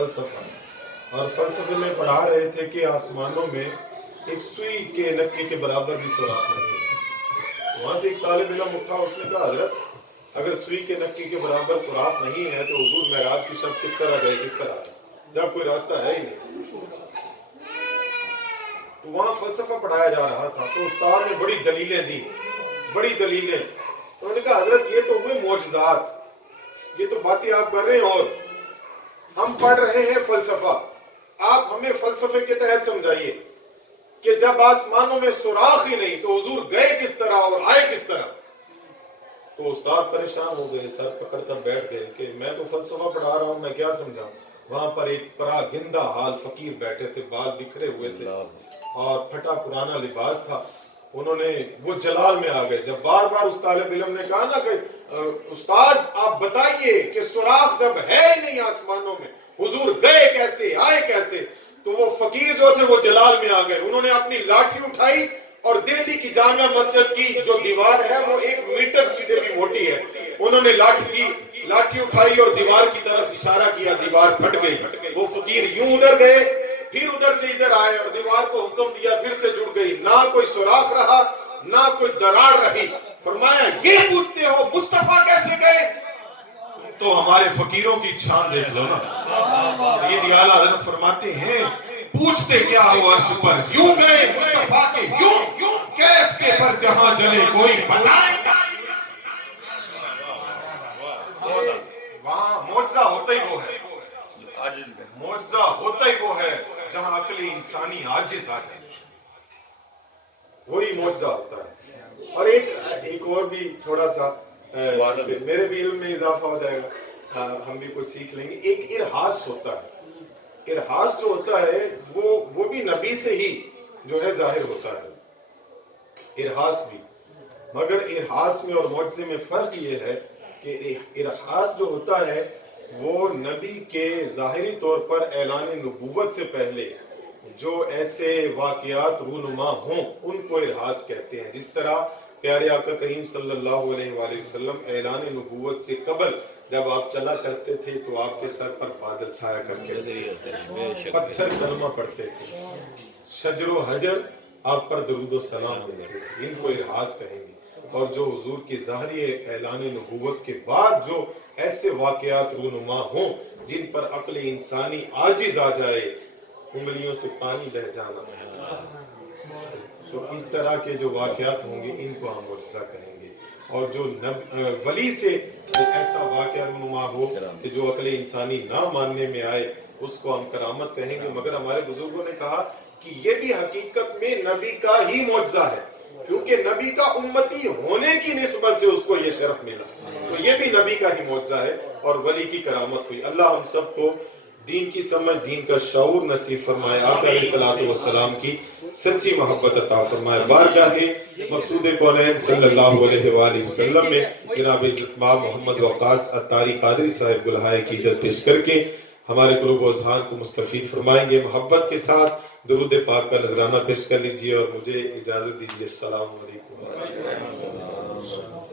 فلسفہ، اور فلسفے میں پڑھا رہے تھے کہ آسمانوں میں ایک سوئی کے نکے کے برابر بھی سوراخ نہیں ہے۔ وہاں سے ایک طالب علم اٹھا، اس نے کہا حضرت اگر سوئی کے نکے کے برابر سوراخ نہیں ہے تو حضور معراج کی شب کس طرح گئے، کس طرح آئے، جب کوئی راستہ ہے ہی نہیں۔ تو وہاں فلسفہ پڑھایا جا رہا تھا، تو استاد نے بڑی دلیلیں دی، بڑی دلیلیں۔ انہوں نے کہا حضرت یہ تو ہوئے معجزات، یہ تو باتیں آپ کر رہے ہیں، اور ہم پڑھ رہے ہیں فلسفہ۔ آپ ہمیں فلسفے کے تحت سمجھائیے کہ جب آسمانوں میں سوراخ ہی نہیں تو حضور گئے کس طرح اور آئے کس طرح۔ تو استاد پریشان ہو گئے، سر پکڑ کر بیٹھ گئے کہ میں تو فلسفہ پڑھا رہا ہوں، میں کیا سمجھاؤں۔ وہاں پر ایک پراگندہ حال فقیر بیٹھے تھے، بال بکھرے ہوئے تھے اور پھٹا پرانا لباس تھا۔ انہوں نے وہ جلال میں آ گئے۔ جب بار بار اس طالب علم نے کہا نا کہ استاذ آپ بتائیے کہ سوراخ جب ہے ہی نہیں آسمانوں میں، حضور گئے کیسے، آئے کیسے، تو وہ فقیر جو تھے وہ جلال میں آ گئے۔ انہوں نے اپنی لاٹھی اٹھائی اور دہلی کی جامع مسجد کی جو دیوار ہے وہ 1 میٹر سے بھی موٹی ہے، انہوں نے لاٹھی اٹھائی اور دیوار کی طرف اشارہ کیا، دیوار پھٹ گئی۔ وہ فقیر یوں ادھر گئے، پھر ادھر سے ادھر آئے اور دیوار کو حکم دیا، پھر سے جڑ گئی، نہ کوئی سوراخ رہا نہ کوئی دراڑ رہی۔ فرمایا یہ پوچھتے ہو مصطفیٰ کیسے گئے، تو ہمارے فقیروں کی چھان دیکھ لو نا۔ سید اعلیٰ حضرت فرماتے ہیں پوچھتے کیا ہو عرش پر، یوں گئے مصطفیٰ کے یوں، کیف کے پر جہاں جلے کوئی بتائے گا۔ وہاں معجزہ ہوتا ہی وہ ہے، معجزہ ہوتا ہی وہ ہے جہاں عقل انسانی عاجز آ جائے، وہی معجزہ ہوتا ہے۔ اور ایک اور بھی تھوڑا سا میرے بھی علم میں اضافہ ہو جائے گا، ہم بھی کچھ سیکھ لیں گے۔ ایک ارحاس ہوتا ہے، ارحاس جو ہوتا ہے وہ بھی نبی سے ہی جو ہے ظاہر ہوتا ہے، ارحاس بھی۔ مگر ارحاس میں اور معجزے میں فرق یہ ہے کہ ارحاس جو ہوتا ہے وہ نبی کے ظاہری طور پر اعلان نبوت سے پہلے جو ایسے واقعات رونما ہوں ان کو ارحاس کہتے ہیں۔ جس طرح پیارے آقا کریم صلی اللہ علیہ وآلہ وسلم اعلان نبوت سے قبل جب آپ چلا کرتے تھے تو آپ کے سر پر بادل سایہ کر کے پتھر کلمہ پڑھتے تھے، شجر و حجر آپ پر درود و سلام دیتے تھے، ان کو ارحاس کہیں گے۔ اور جو حضور کی ظاہری اعلان نبوت کے بعد جو ایسے واقعات رونما ہوں جن پر عقل انسانی عاجز آ جائے، انگلیوں سے پانی بہ جانا، تو اس طرح کے جو واقعات ہوں گے ان کو ہم معجزہ کہیں گے۔ اور جو ولی سے ایسا واقعہ رونما ہو کہ جو عقل انسانی نہ ماننے میں آئے اس کو ہم کرامت کہیں گے۔ مگر ہمارے بزرگوں نے کہا کہ یہ بھی حقیقت میں نبی کا ہی معجزہ ہے، کیونکہ نبی کا امتی ہونے کی نسبت سے اس کو یہ شرف ملا، تو یہ بھی نبی کا ہی معجزہ ہے اور ولی کی کرامت ہوئی۔ اللہ ہم سب کو دین کی سمجھ، دین کا شعور نصیب فرمائے، آقا علیہ الصلوۃ والسلام کی سچی محبت عطا فرمائے۔ بارگاہ مقصود کونین صلی اللہ علیہ وآلہ وسلم میں جناب عزت مآب محمد وقاص عطاری قادری صاحب گلہائے کی عیدت پیش کر کے ہمارے قلوب و اذہان کو مستفید فرمائیں گے۔ محبت کے ساتھ درود پاک کا نذرانہ پیش کر لیجئے اور مجھے اجازت دیجئے۔ السلام علیکم۔